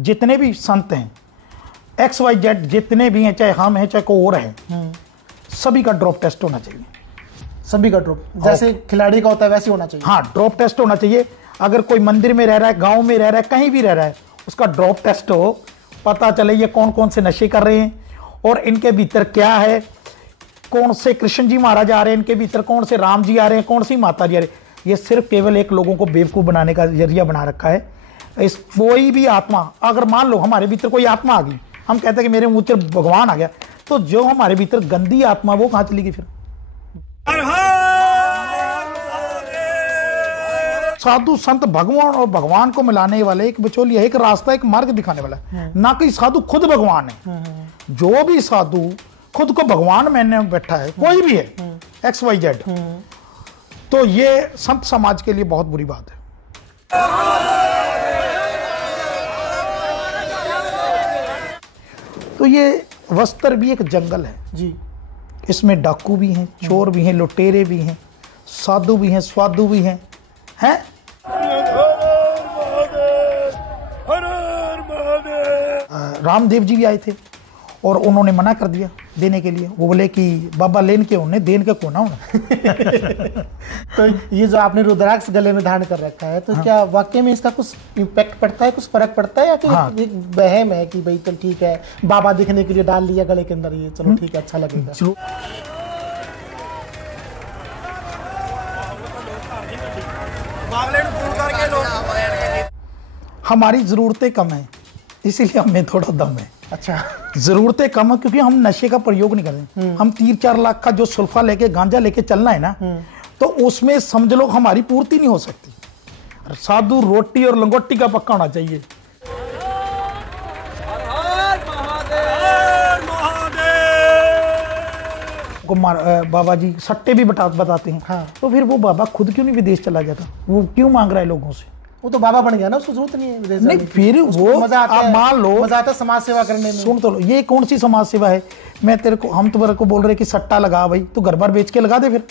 जितने भी संत हैं, XYZ जितने भी हैं, चाहे हम हैं चाहे कोई और है, सभी का ड्रॉप टेस्ट होना चाहिए। सभी का ड्रॉप, जैसे खिलाड़ी का होता है वैसे होना चाहिए। हाँ, ड्रॉप टेस्ट होना चाहिए। अगर कोई मंदिर में रह रहा है, गांव में रह रहा है, कहीं भी रह रहा है, उसका ड्रॉप टेस्ट हो, पता चले ये कौन कौन से नशे कर रहे हैं और इनके भीतर क्या है, कौन से कृष्ण जी महाराज आ रहे हैं इनके भीतर, कौन से राम जी आ रहे हैं, कौन सी माता जी आ रही है। ये सिर्फ केवल एक लोगों को बेवकूफ़ बनाने का जरिया बना रखा है। इस कोई भी आत्मा, अगर मान लो हमारे भीतर कोई आत्मा आ गई, हम कहते हैं कि मेरे मुंह से भगवान आ गया, तो जो हमारे भीतर गंदी आत्मा वो कहाँ चली गई फिर? साधु संत भगवान और भगवान को मिलाने वाले एक बिचौलिया, एक रास्ता, एक मार्ग दिखाने वाला है, ना कि साधु खुद भगवान है। जो भी साधु खुद को भगवान मानने बैठा है, कोई भी है, XYZ, तो ये संत समाज के लिए बहुत बुरी बात है। तो ये वस्त्र भी एक जंगल है जी। इसमें डाकू भी हैं, चोर भी हैं, लुटेरे भी हैं, साधु भी हैं, स्वादु भी हैं, हैं? रामदेव जी भी आए थे और उन्होंने मना कर दिया देने के लिए। वो बोले कि बाबा लेन के उन्हें देन के कोना उन्हें। तो ये जो आपने रुद्राक्ष गले में धारण कर रखा है, तो क्या वाकई में इसका कुछ इम्पैक्ट पड़ता है, कुछ फर्क पड़ता है, या फिर एक वहम है कि भाई चल ठीक है बाबा दिखने के लिए डाल लिया गले के अंदर, ये चलो ठीक है अच्छा लगेगा? हमारी जरूरतें कम है इसीलिए हमें थोड़ा दम है। अच्छा, जरूरतें कम है क्योंकि हम नशे का प्रयोग नहीं करते। हम 3-4 लाख का जो सुल्फा लेके गांजा लेके चलना है ना, तो उसमें समझ लो हमारी पूर्ति नहीं हो सकती। साधु रोटी और लंगोटी का पक्का होना चाहिए। बाबा जी सट्टे भी बताते हैं। हाँ। तो फिर वो बाबा खुद क्यों नहीं विदेश चला जाता? वो क्यों मांग रहा है लोगों से? वो तो बाबा बन गया ना, उसको जरूरत नहीं है विदेश नहीं, फिर वो आप मान लो, मजा आता है समाज सेवा करने में। सुन तो लो, ये कौन सी समाज सेवा है? मैं तेरे को, हम तुम्हारे को बोल रहे कि सट्टा लगा भाई, तो घर बार बेच के लगा दे। फिर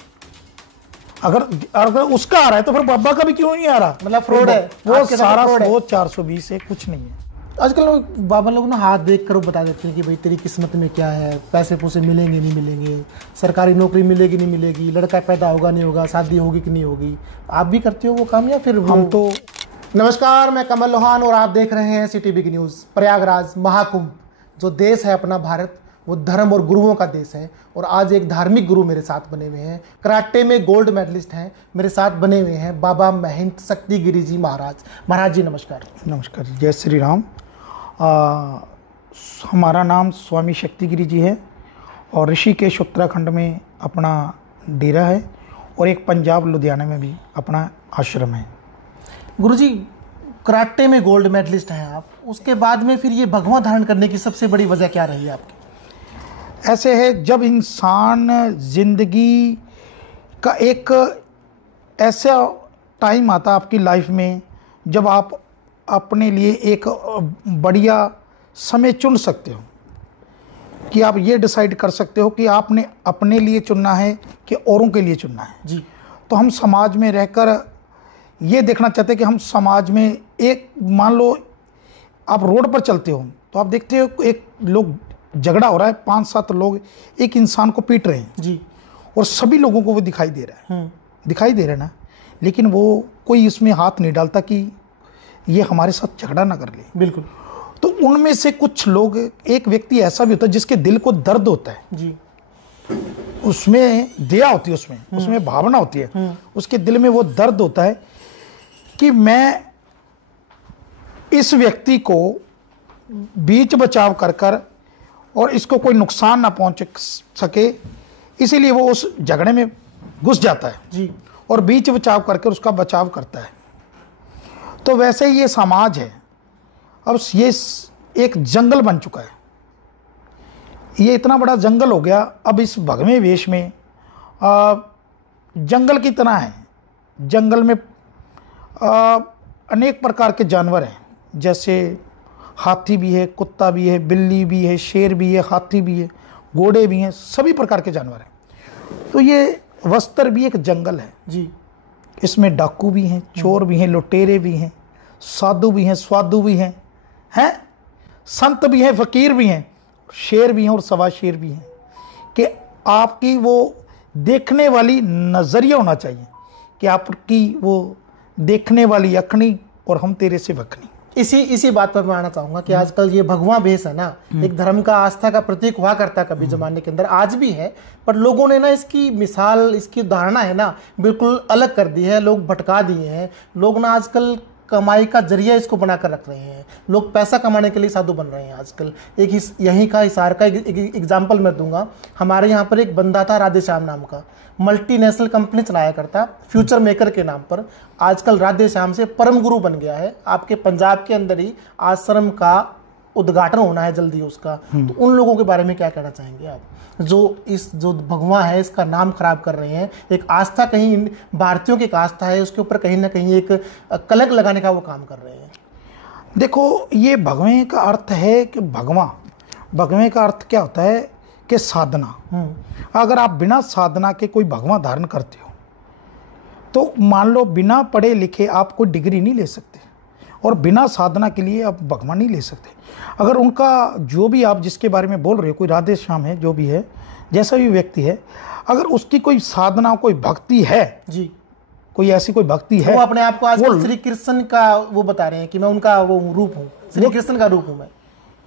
अगर उसका आ रहा है तो फिर बाबा का भी क्यों नहीं आ रहा? मतलब फ्रॉड है वो सारा वो 420 है, कुछ नहीं है। आजकल बाबा लोग ना हाथ देख कर बता देते हैं कि भाई तेरी किस्मत में क्या है, पैसे पूसे मिलेंगे नहीं मिलेंगे, सरकारी नौकरी मिलेगी नहीं मिलेगी, लड़का पैदा होगा नहीं होगा, शादी होगी कि नहीं होगी। आप भी करते हो वो काम, या फिर हम तो? नमस्कार, मैं कमल लोहान और आप देख रहे हैं city big news. Prayagraj Mahakumbh, जो देश है अपना भारत, वो धर्म और गुरुओं का देश है। और आज एक धार्मिक गुरु मेरे साथ बने हुए हैं, कराटे में गोल्ड मेडलिस्ट हैं, मेरे साथ बने हुए हैं बाबा महंत शक्तिगिरी जी महाराज। महाराज जी नमस्कार। नमस्कार, जय श्री राम। हमारा नाम स्वामी शक्तिगिरी जी है और ऋषिकेश उत्तराखंड में अपना डेरा है और एक पंजाब लुधियाना में भी अपना आश्रम है। गुरुजी, कराटे में गोल्ड मेडलिस्ट हैं आप, उसके बाद में फिर ये भगवा धारण करने की सबसे बड़ी वजह क्या रही है आपकी? ऐसे है, जब इंसान जिंदगी का एक ऐसा टाइम आता आपकी लाइफ में जब आप अपने लिए एक बढ़िया समय चुन सकते हो, कि आप ये डिसाइड कर सकते हो कि आपने अपने लिए चुनना है कि औरों के लिए चुनना है जी। तो हम समाज में रहकर ये देखना चाहते हैं कि हम समाज में एक, मान लो आप रोड पर चलते हो तो आप देखते हो एक लोग झगड़ा हो रहा है, 5-7 लोग एक इंसान को पीट रहे हैं जी, और सभी लोगों को वो दिखाई दे रहा है, दिखाई दे रहा है ना, लेकिन वो कोई इसमें हाथ नहीं डालता कि ये हमारे साथ झगड़ा ना कर ले। बिल्कुल। तो उनमें से कुछ लोग, एक व्यक्ति ऐसा भी होता है जिसके दिल को दर्द होता है जी, उसमें दया होती है, उसमें भावना होती है, उसके दिल में वो दर्द होता है कि मैं इस व्यक्ति को बीच बचाव कर और इसको कोई नुकसान ना पहुंच सके, इसीलिए वो उस झगड़े में घुस जाता है जी, और बीच बचाव करके उसका बचाव करता है। तो वैसे ही ये समाज है, अब ये एक जंगल बन चुका है, ये इतना बड़ा जंगल हो गया। अब इस भगवे वेश में जंगल की तरह है, जंगल में अनेक प्रकार के जानवर हैं, जैसे हाथी भी है, कुत्ता भी है, बिल्ली भी है, शेर भी है, हाथी भी है, घोड़े भी हैं, सभी प्रकार के जानवर हैं। तो ये वस्त्र भी एक जंगल है जी, इसमें डाकू भी हैं, चोर भी हैं, लुटेरे भी हैं, साधु भी हैं, स्वादु भी हैं, हैं, संत भी हैं, फकीर भी हैं, शेर भी हैं और सवा शेर भी हैं, कि आपकी वो देखने वाली नजरिया होना चाहिए कि आपकी वो देखने वाली अखनी और हम तेरे से वखनी। इसी बात पर मैं आना चाहूंगा कि आजकल ये भगवा भेष है ना, एक धर्म का, आस्था का प्रतीक हुआ करता कभी जमाने के अंदर, आज भी है, पर लोगों ने ना इसकी मिसाल, इसकी धारणा है ना बिल्कुल अलग कर दी है, लोग भटका दिए हैं। लोग ना आजकल कमाई का जरिया इसको बनाकर रख रहे हैं, लोग पैसा कमाने के लिए साधु बन रहे हैं आजकल। यहीं का हिसार का एग्जाम्पल मैं दूंगा। हमारे यहाँ पर एक बंदा था राधे श्याम नाम का, मल्टीनेशनल कंपनी चलाया करता, फ्यूचर मेकर के नाम पर। आजकल राधे श्याम से परम गुरु बन गया है। आपके पंजाब के अंदर ही आश्रम का उद्घाटन होना है जल्दी उसका। तो उन लोगों के बारे में क्या कहना चाहेंगे आप, जो भगवान है इसका नाम खराब कर रहे हैं? एक आस्था, कहीं भारतीयों की एक आस्था है, उसके ऊपर कहीं ना कहीं एक कलंक लगाने का वो काम कर रहे हैं। देखो, ये भगवे का अर्थ है कि भगवे का अर्थ क्या होता है कि साधना। अगर आप बिना साधना के कोई भगवा धारण करते हो तो मान लो बिना पढ़े लिखे आप कोई डिग्री नहीं ले सकते, और बिना साधना के लिए आप भगवान नहीं ले सकते। अगर उनका जो भी आप जिसके बारे में बोल रहे हो, कोई राधे श्याम है, जो भी है, जैसा भी व्यक्ति है, अगर उसकी कोई साधना, कोई भक्ति है जी, कोई ऐसी कोई भक्ति है, वो अपने आप को आज श्री कृष्ण का वो बता रहे हैं कि मैं उनका वो रूप हूँ, श्री कृष्ण का रूप हूँ मैं,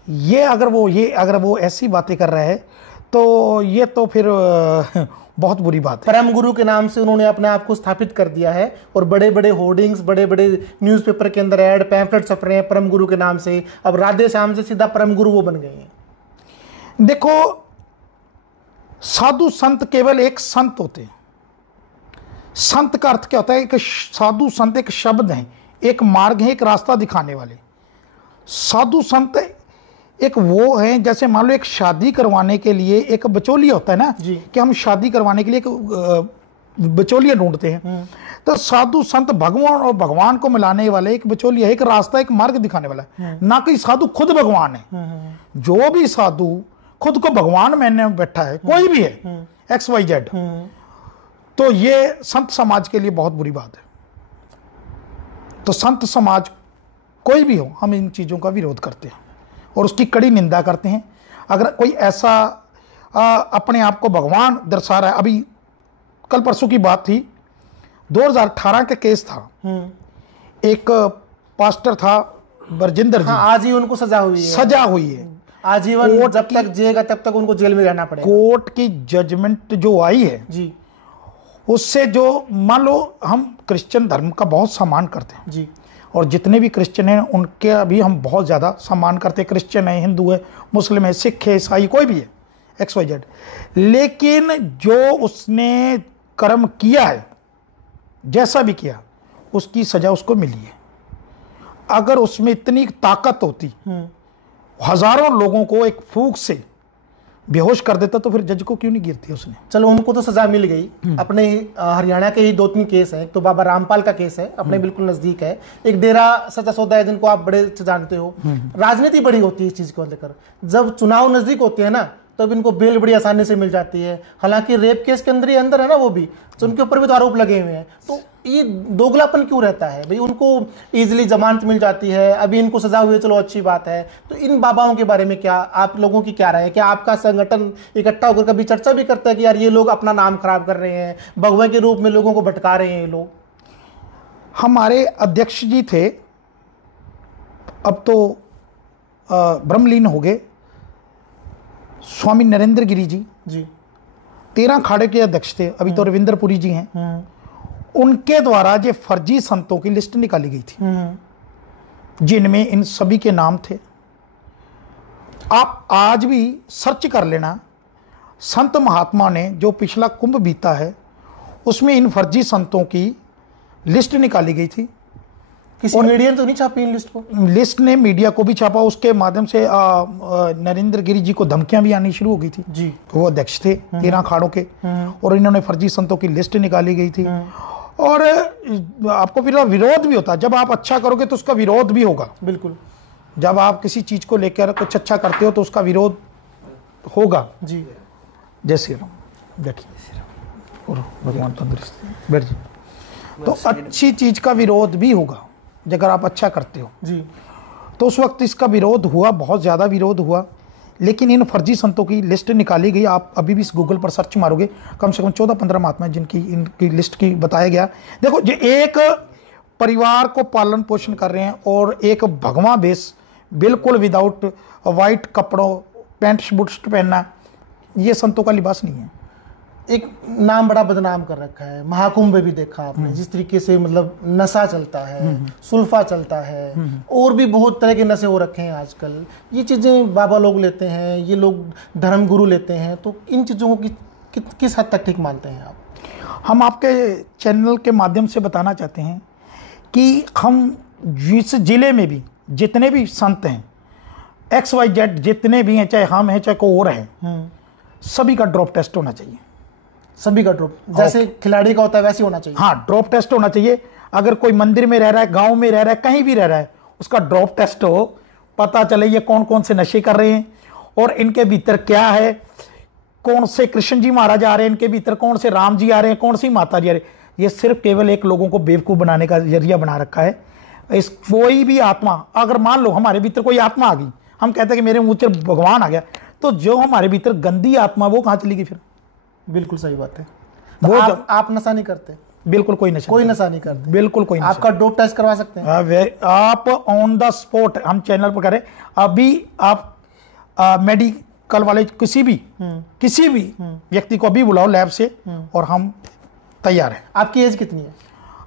ये अगर वो ऐसी बातें कर रहा है तो ये तो फिर बहुत बुरी बात है। परम गुरु के नाम से उन्होंने अपने आप को स्थापित कर दिया है, और बड़े बड़े होर्डिंग्स, बड़े बड़े न्यूज़पेपर के अंदर ऐड, पैम्फलेट छप रहे हैं परम गुरु के नाम से। अब राधे श्याम से सीधा परम गुरु वो बन गए हैं। देखो, साधु संत केवल एक संत होते हैं। संत का अर्थ क्या होता है? कि साधु संत एक शब्द है, एक मार्ग है, एक रास्ता दिखाने वाले। साधु संत एक वो है, जैसे मान लो एक शादी करवाने के लिए एक बचौलिया होता है ना जी, कि हम शादी करवाने के लिए एक बचौलिया ढूंढते हैं। तो साधु संत भगवान और भगवान को मिलाने वाले एक बचौलिया, एक रास्ता, एक मार्ग दिखाने वाला है, ना कि साधु खुद भगवान है। जो भी साधु खुद को भगवान मानने में बैठा है, कोई भी है, XYZ, तो ये संत समाज के लिए बहुत बुरी बात है। तो संत समाज कोई भी हो, हम इन चीजों का विरोध करते हैं और उसकी कड़ी निंदा करते हैं। अगर कोई ऐसा अपने आप को भगवान दर्शा रहा है, अभी कल परसों की बात थी, 2018 का केस था, एक पास्टर था बरजिंदर जी, आज ही उनको सजा हुई है, आजीवन, जब तक जिएगा तब तक उनको जेल में रहना पड़ेगा। कोर्ट की जजमेंट जो आई है जी, उससे जो मान लो हम क्रिश्चियन धर्म का बहुत सम्मान करते हैं जी, और जितने भी क्रिश्चियन हैं उनके भी हम बहुत ज़्यादा सम्मान करते हैं। क्रिश्चियन है, हिंदू है, मुस्लिम है, सिख है, ईसाई, कोई भी है, XYZ। लेकिन जो उसने कर्म किया है, जैसा भी किया, उसकी सजा उसको मिली है। अगर उसमें इतनी ताकत होती, हजारों लोगों को एक फूंक से बेहोश कर देता, तो फिर जज को क्यों नहीं गिरती उसने? चलो, उनको तो सजा मिल गई। अपने हरियाणा के ही 2-3 केस हैं। एक तो बाबा रामपाल का केस है, अपने बिल्कुल नजदीक है। एक डेरा सच्चा सौदा है, जिनको आप बड़े से जानते हो। राजनीति बड़ी होती है इस चीज को लेकर। जब चुनाव नजदीक होते हैं ना, तब इनको बेल बड़ी आसानी से मिल जाती है। हालांकि रेप केस के अंदर ही अंदर है ना वो भी, तो उनके ऊपर भी तो आरोप लगे हुए हैं। तो ये दोगलापन क्यों रहता है भाई? उनको इजीली जमानत मिल जाती है, अभी इनको सजा हुई है, चलो अच्छी बात है। तो इन बाबाओं के बारे में क्या आप लोगों की क्या राय है? क्या आपका संगठन इकट्ठा होकर कभी चर्चा भी करता है कि यार ये लोग अपना नाम खराब कर रहे हैं, भगवा के रूप में लोगों को भटका रहे हैं ये लोग? हमारे अध्यक्ष जी थे, अब तो ब्रह्मलीन हो गए, स्वामी नरेंद्र गिरी जी 13 खाड़े के अध्यक्ष थे। अभी तो रविंद्र पुरी जी हैं। उनके द्वारा जो फर्जी संतों की लिस्ट निकाली गई थी, जिनमें इन सभी के नाम थे। आप आज भी सर्च कर लेना, संत महात्मा ने जो पिछला कुंभ बीता है उसमें इन फर्जी संतों की लिस्ट निकाली गई थी। किसी मीडिया ने तो नहीं छापी इन लिस्ट को? लिस्ट ने मीडिया को भी छापा, उसके माध्यम से नरेंद्र गिरी जी को धमकियां भी आनी शुरू हो गई थी जी। वो अध्यक्ष थे 13 अखाड़ों के, और इन्होंने फर्जी संतों की लिस्ट निकाली गई थी। और आपको फिर विरोध भी होता है, जब आप अच्छा करोगे तो उसका विरोध भी होगा। बिल्कुल, जब आप किसी चीज को लेकर कुछ अच्छा करते हो तो उसका विरोध होगा जी। जय श्री राम। देखिए, और भगवान तंदुरुस्त बैठ जी। तो अच्छी चीज का विरोध भी होगा अगर आप अच्छा करते हो जी। तो उस वक्त इसका विरोध हुआ, बहुत ज़्यादा विरोध हुआ, लेकिन इन फर्जी संतों की लिस्ट निकाली गई। आप अभी भी इस गूगल पर सर्च मारोगे, कम से कम 14-15 महात्मा जिनकी इनकी लिस्ट की बताया गया। देखो, जो एक परिवार को पालन पोषण कर रहे हैं और एक भगवा वेश, बिल्कुल विदाउट वाइट कपड़ों, पैंट बूट्स पहनना, ये संतों का लिबास नहीं है। एक नाम बड़ा बदनाम कर रखा है, महाकुंभ में भी देखा आपने जिस तरीके से मतलब नशा चलता है, सुल्फा चलता है, और भी बहुत तरह के नशे हो रखे हैं आजकल। ये चीज़ें बाबा लोग लेते हैं, ये लोग धर्म गुरु लेते हैं, तो इन चीज़ों को किस हद तक ठीक मानते हैं आप? हम आपके चैनल के माध्यम से बताना चाहते हैं कि हम जिस जिले में भी जितने भी संत हैं, XYZ जितने भी हैं, चाहे हम हैं चाहे कोई और है, सभी का ड्रॉप टेस्ट होना चाहिए। सभी का ड्रॉप, जैसे खिलाड़ी का होता है वैसे होना चाहिए। हाँ, ड्रॉप टेस्ट होना चाहिए। अगर कोई मंदिर में रह रहा है, गांव में रह रहा है, कहीं भी रह रहा है, उसका ड्रॉप टेस्ट हो, पता चले ये कौन कौन से नशे कर रहे हैं और इनके भीतर क्या है, कौन से कृष्ण जी महाराज आ रहे हैं इनके भीतर, कौन से राम जी आ रहे हैं, कौन सी माता जी आ रही है। ये सिर्फ केवल एक लोगों को बेवकूफ़ बनाने का जरिया बना रखा है। इस कोई भी आत्मा, अगर मान लो हमारे भीतर कोई आत्मा आ गई, हम कहते हैं कि मेरे मुँह से भगवान आ गया, तो जो हमारे भीतर गंदी आत्मा वो कहाँ चली गई फिर? बिल्कुल सही बात है। तो आप नशा नहीं करते? बिल्कुल कोई नशा नहीं करते, बिल्कुल कोई नशा। आपका डोप टेस्ट करवा सकते हैं आप ऑन द स्पॉट, हम चैनल पर करें अभी। आप मेडिकल वाले किसी भी व्यक्ति को अभी बुलाओ लैब से और हम तैयार हैं। आपकी एज कितनी है?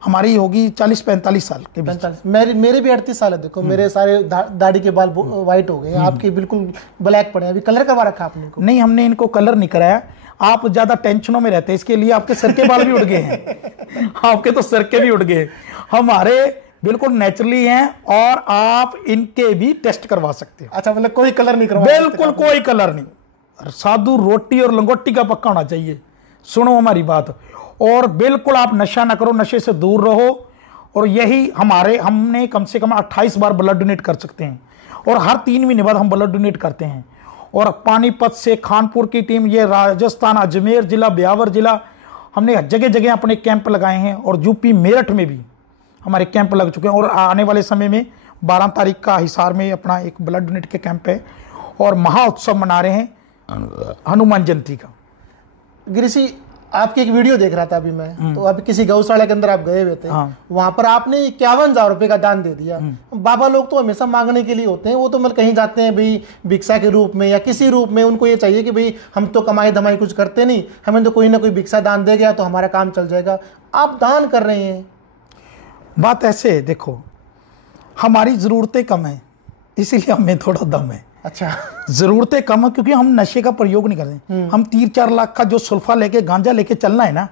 हमारी होगी 40-45 साल के बीच। 45। मेरे भी 38 साल है। देखो मेरे सारे दाढ़ी के बाल वाइट हो गए, आपके बिल्कुल ब्लैक पड़े। अभी कलर करवा रखा आपने? नहीं, हमने इनको कलर नहीं कराया। आप ज्यादा टेंशनों में रहते हैं, इसके लिए आपके सर के बाल भी उड़ गए हैं। आपके तो सर के भी उड़ गए। हमारे बिल्कुल नेचुरली हैं और आप इनके भी टेस्ट करवा सकते हो। अच्छा, मतलब कोई कलर नहीं करवा? बिल्कुल कोई कलर नहीं। साधु रोटी और लंगोटी का पक्का होना चाहिए। सुनो हमारी बात। और बिल्कुल आप नशा ना करो, नशे से दूर रहो। और यही हमने कम से कम 28 बार ब्लड डोनेट कर सकते हैं और हर 3 महीने बाद हम ब्लड डोनेट करते हैं। और पानीपत से खानपुर की टीम, ये राजस्थान, अजमेर जिला, ब्यावर जिला, हमने जगह जगह अपने कैंप लगाए हैं। और यूपी मेरठ में भी हमारे कैंप लग चुके हैं। और आने वाले समय में 12 तारीख का हिसार में अपना एक ब्लड डोनेट के कैंप है और महा-उत्सव मना रहे हैं हनुमान जयंती का। गिरीश, आपकी एक वीडियो देख रहा था अभी मैं, तो अभी किसी गौशाला के अंदर आप गए हुए थे। वहां पर आपने 51,000 रुपए का दान दे दिया। बाबा लोग तो हमेशा मांगने के लिए होते हैं, वो तो मतलब कहीं जाते हैं भाई भिक्षा के रूप में या किसी रूप में, उनको ये चाहिए कि भाई हम तो कमाई धमाई कुछ करते नहीं, हमें तो कोई ना कोई भिक्षा दान दे गया तो हमारा काम चल जाएगा। आप दान कर रहे हैं। बात ऐसे है, देखो हमारी जरूरतें कम है इसीलिए हमें थोड़ा दम है। अच्छा, जरूरतें कम है क्योंकि हम नशे का प्रयोग नहीं करते। हम 3-4 लाख का जो सुल्फा लेके गांजा लेके चलना है ना,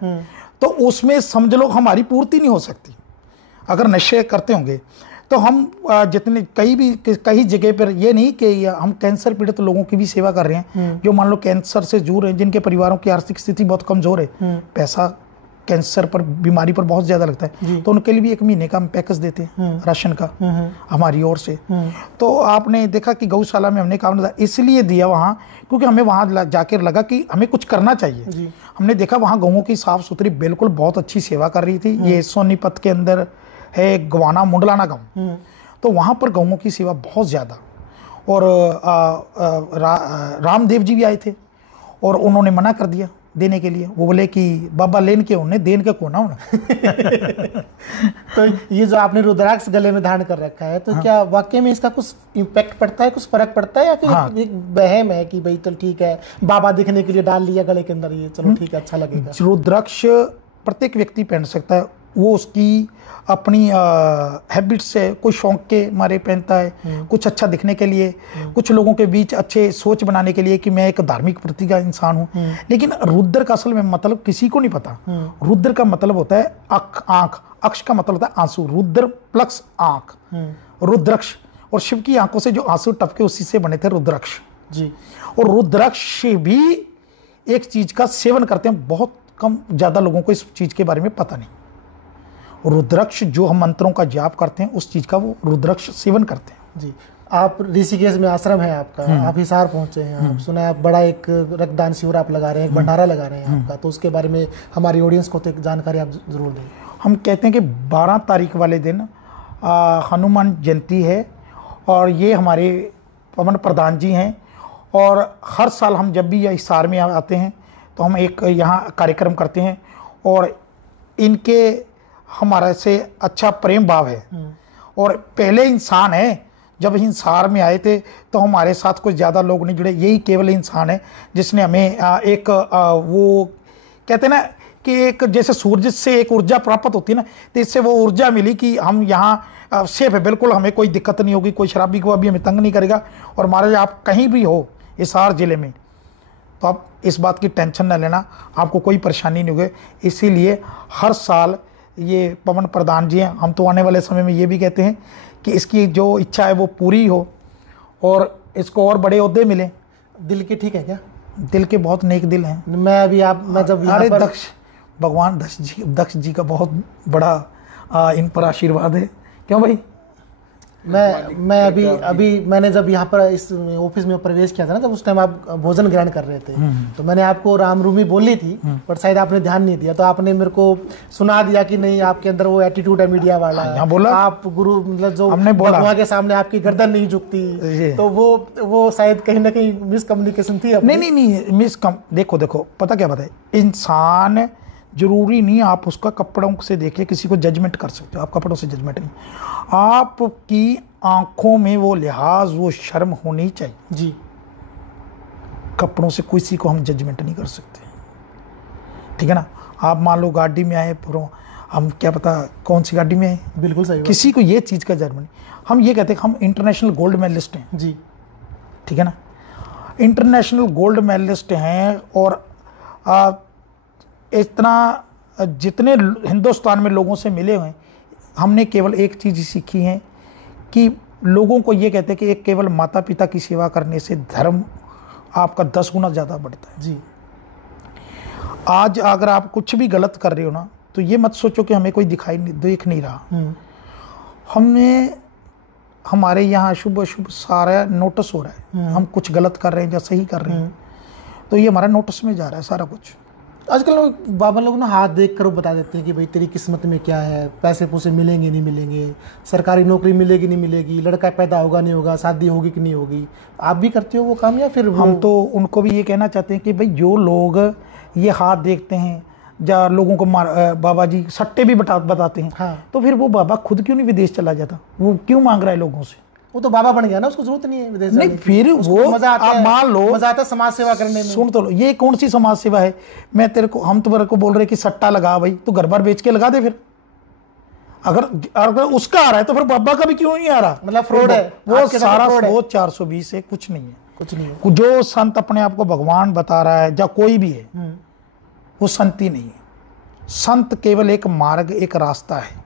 तो उसमें समझ लो हमारी पूर्ति नहीं हो सकती अगर नशे करते होंगे। तो हम जितने कई जगह पर, ये नहीं कि हम कैंसर पीड़ित लोगों की भी सेवा कर रहे हैं, जो मान लो कैंसर से जूझ रहे हैं, जिनके परिवारों की आर्थिक स्थिति बहुत कमजोर है, पैसा कैंसर पर, बीमारी पर बहुत ज्यादा लगता है, तो उनके लिए भी 1 महीने का हम पैकेज देते हैं राशन का हमारी ओर से। तो आपने देखा कि गौशाला में हमने काम इसलिए दिया वहाँ, क्योंकि हमें वहाँ जाकर लगा कि हमें कुछ करना चाहिए। हमने देखा वहाँ गौओं की साफ सुथरी बिल्कुल बहुत अच्छी सेवा कर रही थी। ये सोनीपत के अंदर है गवाना मुंडलाना गाँव, तो वहाँ पर गौओं की सेवा बहुत ज़्यादा। और रामदेव जी भी आए थे और उन्होंने मना कर दिया देने के लिए। वो बोले कि बाबा लेन के उन्हें देन का कोना होना। तो ये जो आपने रुद्राक्ष गले में धारण कर रखा है, तो क्या वाकई में इसका कुछ इम्पैक्ट पड़ता है, कुछ फर्क पड़ता है, या फिर एक वहम है कि भाई चल ठीक है बाबा दिखने के लिए डाल लिया गले के अंदर, ये चलो ठीक है अच्छा लगेगा? रुद्राक्ष प्रत्येक व्यक्ति पहन सकता है, वो उसकी अपनी हैबिट से, कोई शौक के मारे पहनता है, कुछ अच्छा दिखने के लिए, कुछ लोगों के बीच अच्छे सोच बनाने के लिए कि मैं एक धार्मिक प्रति का इंसान हूँ। लेकिन रुद्र का असल में मतलब किसी को नहीं पता। रुद्र का मतलब होता है आंख, अक्ष का मतलब होता है आंसू, रुद्र प्लस आंख, रुद्राक्ष। और शिव की आंखों से जो आंसू टपके उसी से बने थे रुद्राक्ष जी। और रुद्राक्ष भी एक चीज का सेवन करते हैं, बहुत कम ज्यादा लोगों को इस चीज के बारे में पता नहीं। रुद्राक्ष जो हम मंत्रों का जाप करते हैं उस चीज का वो रुद्राक्ष सेवन करते हैं जी। आप ऋषिकेश में आश्रम है आपका, आप हिसार पहुंचे हैं, आप सुना है आप बड़ा एक रक्तदान शिविर आप लगा रहे हैं, भंडारा लगा रहे हैं आपका, तो उसके बारे में हमारी ऑडियंस को तो एक जानकारी आप जरूर दें। हम कहते हैं कि 12 तारीख वाले दिन हनुमान जयंती है और ये हमारे पवन प्रधान जी हैं। और हर साल हम जब भी यह हिसार में आते हैं तो हम एक यहाँ कार्यक्रम करते हैं और इनके हमारे से अच्छा प्रेम भाव है। और पहले इंसान है, जब हिसार में आए थे तो हमारे साथ कुछ ज़्यादा लोग नहीं जुड़े, यही केवल इंसान है जिसने हमें एक वो कहते हैं ना कि एक जैसे सूरज से एक ऊर्जा प्राप्त होती है ना, तो इससे वो ऊर्जा मिली कि हम यहाँ सेफ है, बिल्कुल हमें कोई दिक्कत नहीं होगी, कोई शराबी को अभी हमें तंग नहीं करेगा। और महाराज आप कहीं भी हो हिसार ज़िले में तो आप इस बात की टेंशन न लेना, आपको कोई परेशानी नहीं होगी। इसीलिए हर साल ये पवन प्रधान जी हैं, हम तो आने वाले समय में ये भी कहते हैं कि इसकी जो इच्छा है वो पूरी हो और इसको और बड़े ओहदे मिले। दिल की ठीक है क्या? दिल के बहुत नेक दिल हैं। मैं जब यहाँ पर भगवान दक्ष जी का बहुत बड़ा इन पर आशीर्वाद है। क्यों भाई? मैं अभी मैंने जब यहाँ पर इस ऑफिस में प्रवेश किया था ना, तब उस टाइम आप भोजन ग्रहण कर रहे थे, तो मैंने आपको राम रूमी बोली थी, पर शायद आपने ध्यान नहीं दिया, तो आपने मेरे को सुना दिया कि नहीं आपके अंदर वो एटीट्यूड है मीडिया वाला। बोला आप गुरु मतलब जो हमने बोला वहाँ के सामने आपकी गर्दन नहीं झुकती, तो वो शायद कहीं ना कहीं मिसकम्युनिकेशन थी। नहीं देखो पता क्या बात है, इंसान जरूरी नहीं आप उसका कपड़ों से देखे किसी को जजमेंट कर सकते हो, आप कपड़ों से जजमेंट नहीं, आपकी आंखों में वो लिहाज वो शर्म होनी चाहिए जी। कपड़ों से किसी को हम जजमेंट नहीं कर सकते, ठीक है ना। आप मान लो गाड़ी में आए, हम क्या पता कौन सी गाड़ी में आए, बिल्कुल सही, किसी को ये चीज़ का जजमेंट। हम ये कहते हैं कि हम इंटरनेशनल गोल्ड मेडलिस्ट हैं जी, ठीक है ना, इंटरनेशनल गोल्ड मेडलिस्ट हैं। और इतना जितने हिंदुस्तान में लोगों से मिले हुए हैं, हमने केवल एक चीज़ सीखी है कि लोगों को ये कहते हैं कि एक केवल माता पिता की सेवा करने से धर्म आपका 10 गुना ज़्यादा बढ़ता है जी। आज अगर आप कुछ भी गलत कर रहे हो ना, तो ये मत सोचो कि हमें कोई देख नहीं रहा। हमें हमारे यहाँ शुभ अशुभ सारा नोटिस हो रहा है, हम कुछ गलत कर रहे हैं या सही कर रहे हैं, तो ये हमारा नोटिस में जा रहा है सारा कुछ। आजकल बाबा लोग ना हाथ देख कर बता देते हैं कि भाई तेरी किस्मत में क्या है, पैसे पूसे मिलेंगे नहीं मिलेंगे, सरकारी नौकरी मिलेगी नहीं मिलेगी, लड़का पैदा होगा नहीं होगा, शादी होगी कि नहीं होगी। आप भी करते हो वो काम या फिर हम तो उनको भी ये कहना चाहते हैं कि भाई जो लोग ये हाथ देखते हैं या लोगों को बाबा जी सट्टे भी बताते हैं, हाँ। तो फिर वो बाबा खुद क्यों नहीं विदेश चला जाता, वो क्यों मांग रहा है लोगों से? वो तो बाबा बन गया ना, उसको जरूरत नहीं है विदेश नहीं, फिर वो आप मान लो मजा आता है समाज सेवा करने में। सुन तो लो, ये कौन सी समाज सेवा है? हम तुम्हारे को बोल रहे कि सट्टा लगा भाई, तो घर बार बेच के लगा दे। फिर अगर उसका आ रहा है तो फिर बाबा का भी क्यों नहीं आ रहा? मतलब फ्रॉड है वो सारा वो 420 है, कुछ नहीं है, कुछ नहीं है। जो संत अपने आप को भगवान बता रहा है या कोई भी है, वो संत ही नहीं है। संत केवल एक मार्ग, एक रास्ता है।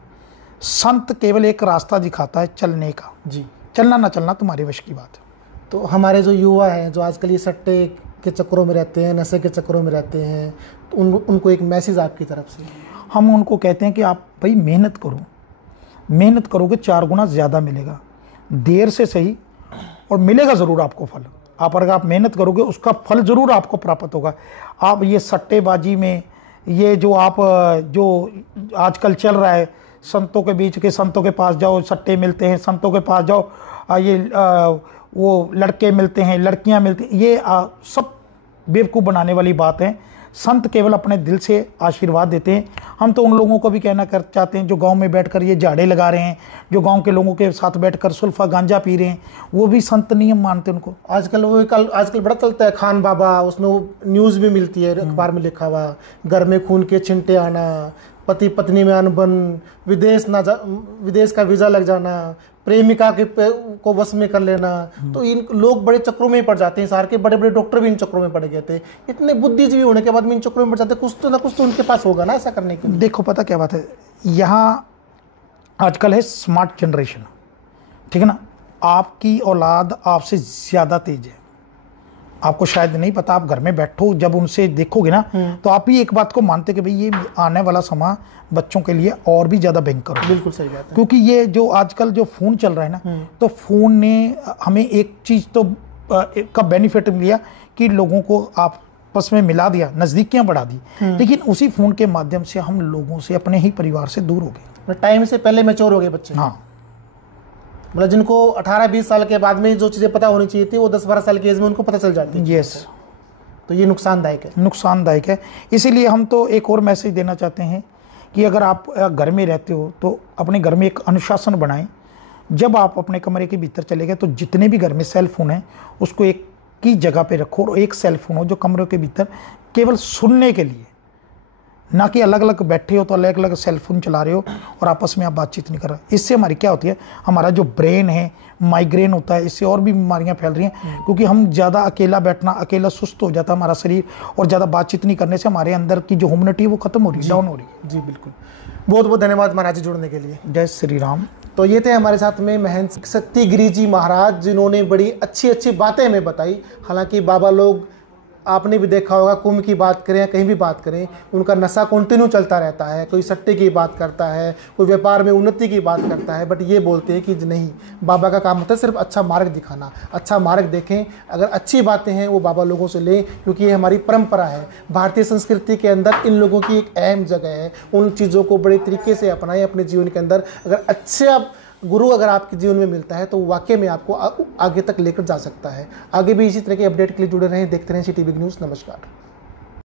संत केवल एक रास्ता दिखाता है चलने का जी। चलना ना चलना तुम्हारी वश की बात है। तो हमारे जो युवा हैं जो आजकल ये सट्टे के चक्करों में रहते हैं, नशे के चक्करों में रहते हैं, तो उनको एक मैसेज आपकी तरफ से? हम उनको कहते हैं कि आप भाई मेहनत करो, मेहनत करोगे 4 गुना ज़्यादा मिलेगा, देर से सही और मिलेगा ज़रूर आपको फल। अगर आप मेहनत करोगे उसका फल ज़रूर आपको प्राप्त होगा। आप ये सट्टेबाजी में ये जो आजकल चल रहा है, संतों के बीच के संतों के पास जाओ सट्टे मिलते हैं, संतों के पास जाओ वो लड़के मिलते हैं, लड़कियां मिलती हैं, ये सब बेवकूफ़ बनाने वाली बात है। संत केवल अपने दिल से आशीर्वाद देते हैं। हम तो उन लोगों को भी कहना चाहते हैं जो गांव में बैठकर ये झाड़े लगा रहे हैं, जो गांव के लोगों के साथ बैठकर सुल्फा गांजा पी रहे हैं, वो भी संत नियम मानते हैं उनको। आजकल बड़ा चलता है खान बाबा, उसमें वो न्यूज़ भी मिलती है, अखबार में लिखा हुआ, घर में खून के छिंटे आना, पति पत्नी में अनबन, विदेश का वीज़ा लग जाना, प्रेमिका को वश में कर लेना। तो इन लोग बड़े चक्रों में ही पड़ जाते हैं। सारे के बड़े बड़े डॉक्टर भी इन चक्रों में पड़ गए थे। इतने बुद्धिजीवी होने के बाद भी इन चक्रों में पड़ जाते, कुछ तो ना कुछ तो उनके पास होगा ना ऐसा करने के लिए। देखो पता क्या बात है, यहाँ आजकल है स्मार्ट जनरेशन, ठीक है ना। आपकी औलाद आपसे ज़्यादा तेज है, आपको शायद नहीं पता। आप घर में बैठो, जब उनसे देखोगे ना तो आप भी एक बात को मानते कि भाई ये आने वाला समय बच्चों के लिए और भी ज़्यादा भयंकर हो। बिल्कुल सही बात है। क्योंकि ये जो आजकल जो फ़ोन चल रहा है ना, तो फ़ोन ने हमें एक चीज़ तो का बेनिफिट मिला कि लोगों को आपस में मिला दिया, नज़दीकियाँ बढ़ा दी, लेकिन उसी फ़ोन के माध्यम से हम लोगों से, अपने ही परिवार से दूर हो गए। टाइम से पहले मैच्योर हो गए बच्चे। हाँ, मतलब जिनको 18-20 साल के बाद में जो चीज़ें पता होनी चाहिए थी वो 10-12 साल की एज में उनको पता चल जाती है। यस, तो ये नुकसानदायक है। नुकसानदायक है। इसीलिए हम तो एक और मैसेज देना चाहते हैं कि अगर आप घर में रहते हो तो अपने घर में एक अनुशासन बनाएं। जब आप अपने कमरे के भीतर चले गए तो जितने भी घर में सेल फोन हैं उसको एक की जगह पे रखो, और एक सेल फोन हो जो कमरे के भीतर केवल सुनने के लिए, ना कि अलग अलग बैठे हो तो अलग अलग सेल फोन चला रहे हो और आपस में आप बातचीत नहीं कर रहे। इससे हमारी क्या होती है, हमारा जो ब्रेन है, माइग्रेन होता है, इससे और भी बीमारियां फैल रही हैं, क्योंकि हम ज़्यादा अकेला बैठना, अकेला सुस्त हो जाता है हमारा शरीर, और ज़्यादा बातचीत नहीं करने से हमारे अंदर की जो ह्यूमनिटी है वो खत्म हो रही है, डाउन हो रही है। जी बिल्कुल, बहुत बहुत धन्यवाद महाराज जी जुड़ने के लिए। जय श्री राम। तो ये थे हमारे साथ में महंत शक्तिगिरी जी महाराज, जिन्होंने बड़ी अच्छी अच्छी बातें हमें बताई। हालांकि बाबा लोग, आपने भी देखा होगा, कुंभ की बात करें या कहीं भी बात करें, उनका नशा कंटिन्यू चलता रहता है। कोई सट्टे की बात करता है, कोई व्यापार में उन्नति की बात करता है, बट ये बोलते हैं कि नहीं, बाबा का काम होता है सिर्फ अच्छा मार्ग दिखाना। अच्छा मार्ग देखें, अगर अच्छी बातें हैं वो बाबा लोगों से लें, क्योंकि ये हमारी परंपरा है। भारतीय संस्कृति के अंदर इन लोगों की एक अहम जगह है। उन चीज़ों को बड़े तरीके से अपनाएं अपने जीवन के अंदर। अगर अच्छे गुरु अगर आपके जीवन में मिलता है तो वाकई में आपको आगे तक लेकर जा सकता है। आगे भी इसी तरह के अपडेट के लिए जुड़े रहें, देखते रहें सिटी बिग न्यूज़। नमस्कार।